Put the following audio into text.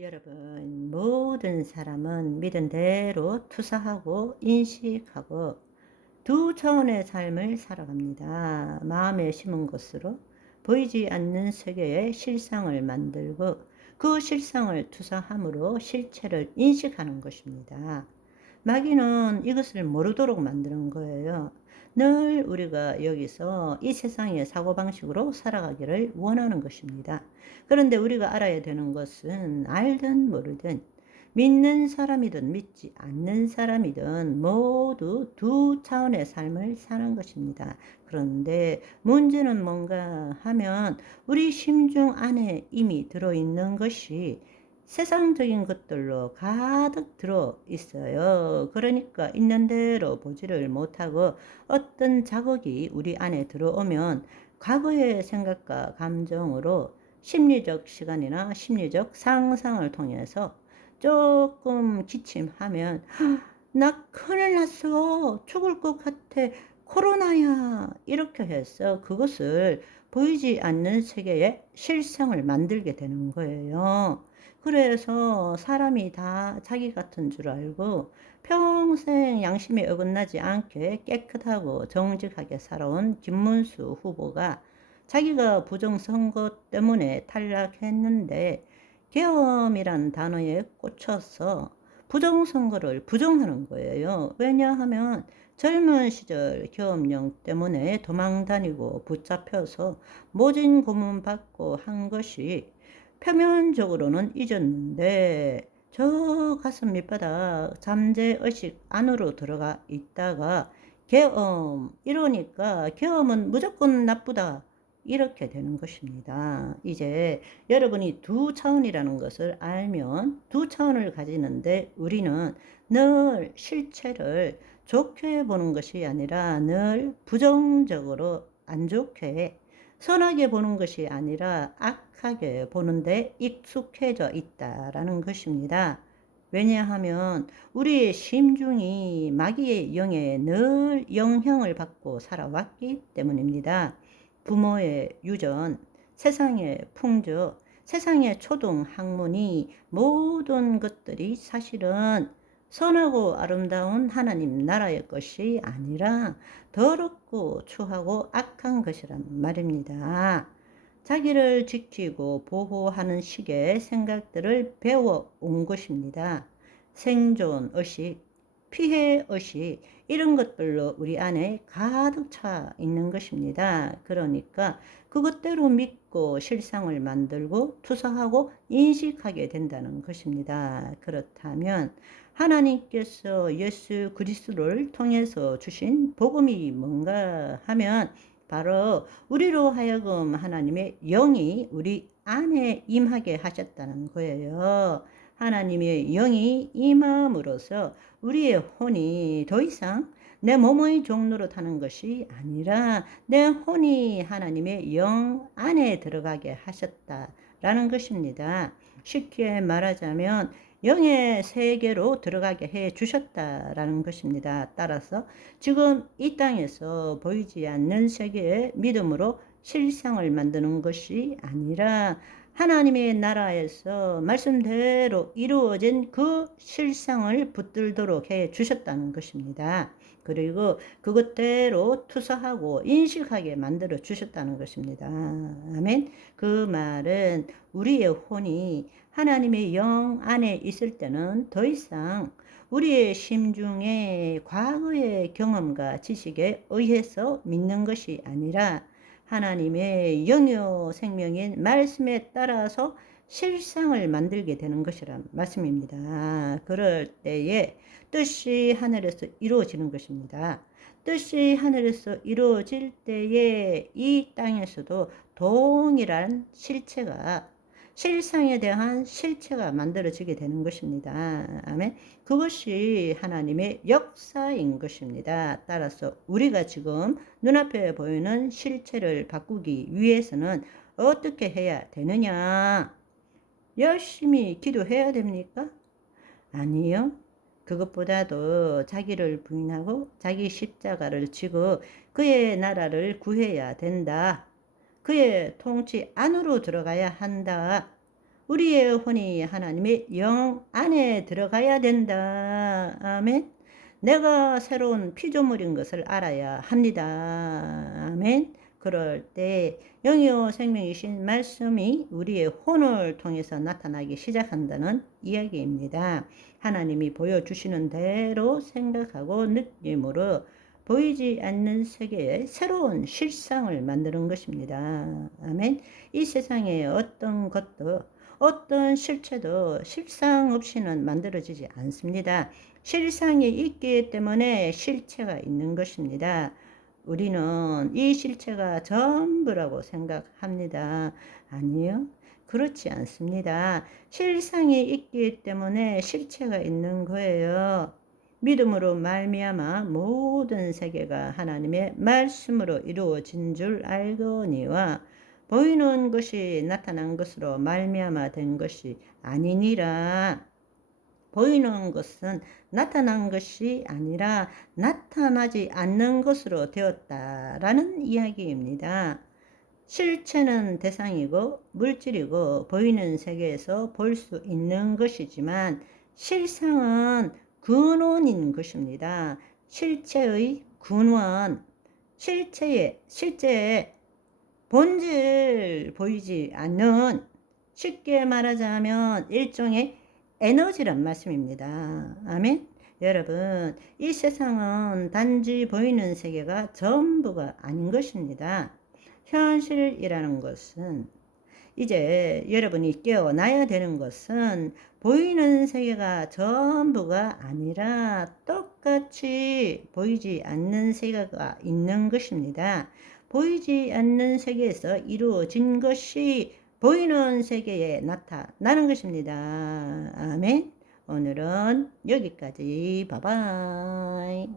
여러분, 모든 사람은 믿은 대로 투사하고 인식하고 두 차원의 삶을 살아갑니다. 마음에 심은 것으로 보이지 않는 세계의 실상을 만들고 그 실상을 투사함으로 실체를 인식하는 것입니다. 마귀는 이것을 모르도록 만드는 거예요. 늘 우리가 여기서 이 세상의 사고방식으로 살아가기를 원하는 것입니다. 그런데 우리가 알아야 되는 것은 알든 모르든 믿는 사람이든 믿지 않는 사람이든 모두 두 차원의 삶을 사는 것입니다. 그런데 문제는 뭔가 하면 우리 심중 안에 이미 들어있는 것이 세상적인 것들로 가득 들어 있어요. 그러니까 있는 대로 보지를 못하고 어떤 자극이 우리 안에 들어오면 과거의 생각과 감정으로 심리적 시간이나 심리적 상상을 통해서 조금 기침하면 나 큰일 났어. 죽을 것 같아. 코로나야. 이렇게 해서 그것을 보이지 않는 세계의 실상을 만들게 되는 거예요. 그래서 사람이 다 자기 같은 줄 알고 평생 양심에 어긋나지 않게 깨끗하고 정직하게 살아온 김문수 후보가 자기가 부정선거 때문에 탈락했는데 계엄이란 단어에 꽂혀서 부정선거를 부정하는 거예요. 왜냐하면 젊은 시절 계엄령 때문에 도망다니고 붙잡혀서 모진 고문 받고 한 것이 표면적으로는 잊었는데 저 가슴 밑바닥 잠재의식 안으로 들어가 있다가 계엄 이러니까 계엄은 무조건 나쁘다 이렇게 되는 것입니다. 이제 여러분이 두 차원이라는 것을 알면 두 차원을 가지는데 우리는 늘 실체를 좋게 보는 것이 아니라 늘 부정적으로 안 좋게 선하게 보는 것이 아니라 악하게 보는데 익숙해져 있다라는 것입니다. 왜냐하면 우리의 심중이 마귀의 영에 늘 영향을 받고 살아왔기 때문입니다. 부모의 유전, 세상의 풍조, 세상의 초등 학문이 모든 것들이 사실은 선하고 아름다운 하나님 나라의 것이 아니라 더럽고 추하고 악한 것이란 말입니다. 자기를 지키고 보호하는 식의 생각들을 배워온 것입니다. 생존 의식, 피해 의식 이런 것들로 우리 안에 가득 차 있는 것입니다. 그러니까 그것대로 믿고 실상을 만들고 투사하고 인식하게 된다는 것입니다. 그렇다면 하나님께서 예수 그리스도를 통해서 주신 복음이 뭔가 하면 바로 우리로 하여금 하나님의 영이 우리 안에 임하게 하셨다는 거예요. 하나님의 영이 임함으로써 우리의 혼이 더 이상 내 몸의 종로로 타는 것이 아니라 내 혼이 하나님의 영 안에 들어가게 하셨다라는 것입니다. 쉽게 말하자면 영의 세계로 들어가게 해 주셨다라는 것입니다. 따라서 지금 이 땅에서 보이지 않는 세계의 믿음으로 실상을 만드는 것이 아니라 하나님의 나라에서 말씀대로 이루어진 그 실상을 붙들도록 해 주셨다는 것입니다. 그리고 그것대로 투사하고 인식하게 만들어 주셨다는 것입니다. 아멘. 그 말은 우리의 혼이 하나님의 영 안에 있을 때는 더 이상 우리의 심중에 과거의 경험과 지식에 의해서 믿는 것이 아니라 하나님의 영요 생명인 말씀에 따라서 실상을 만들게 되는 것이란 말씀입니다. 그럴 때에 뜻이 하늘에서 이루어지는 것입니다. 뜻이 하늘에서 이루어질 때에 이 땅에서도 동일한 실체가 실상에 대한 실체가 만들어지게 되는 것입니다. 아멘. 그것이 하나님의 역사인 것입니다. 따라서 우리가 지금 눈앞에 보이는 실체를 바꾸기 위해서는 어떻게 해야 되느냐? 열심히 기도해야 됩니까? 아니요. 그것보다도 자기를 부인하고 자기 십자가를 지고 그의 나라를 구해야 된다. 그의 통치 안으로 들어가야 한다. 우리의 혼이 하나님의 영 안에 들어가야 된다. 아멘. 내가 새로운 피조물인 것을 알아야 합니다. 아멘. 그럴 때 영이요 생명이신 말씀이 우리의 혼을 통해서 나타나기 시작한다는 이야기입니다. 하나님이 보여주시는 대로 생각하고 느낌으로 보이지 않는 세계에 새로운 실상을 만드는 것입니다. 아멘. 이 세상에 어떤 것도 어떤 실체도 실상 없이는 만들어지지 않습니다. 실상이 있기 때문에 실체가 있는 것입니다. 우리는 이 실체가 전부라고 생각합니다. 아니요. 그렇지 않습니다. 실상이 있기 때문에 실체가 있는 거예요. 믿음으로 말미암아 모든 세계가 하나님의 말씀으로 이루어진 줄 알거니와 보이는 것이 나타난 것으로 말미암아 된 것이 아니니라. 보이는 것은 나타난 것이 아니라 나타나지 않는 것으로 되었다라는 이야기입니다. 실체는 대상이고 물질이고 보이는 세계에서 볼 수 있는 것이지만 실상은 근원인 것입니다. 실체의 근원, 실제의 본질 보이지 않는, 쉽게 말하자면 일종의 에너지란 말씀입니다. 아멘. 여러분, 이 세상은 단지 보이는 세계가 전부가 아닌 것입니다. 현실이라는 것은 이제 여러분이 깨어나야 되는 것은 보이는 세계가 전부가 아니라 똑같이 보이지 않는 세계가 있는 것입니다. 보이지 않는 세계에서 이루어진 것이 보이는 세계에 나타나는 것입니다. 아멘. 오늘은 여기까지. 바이바이.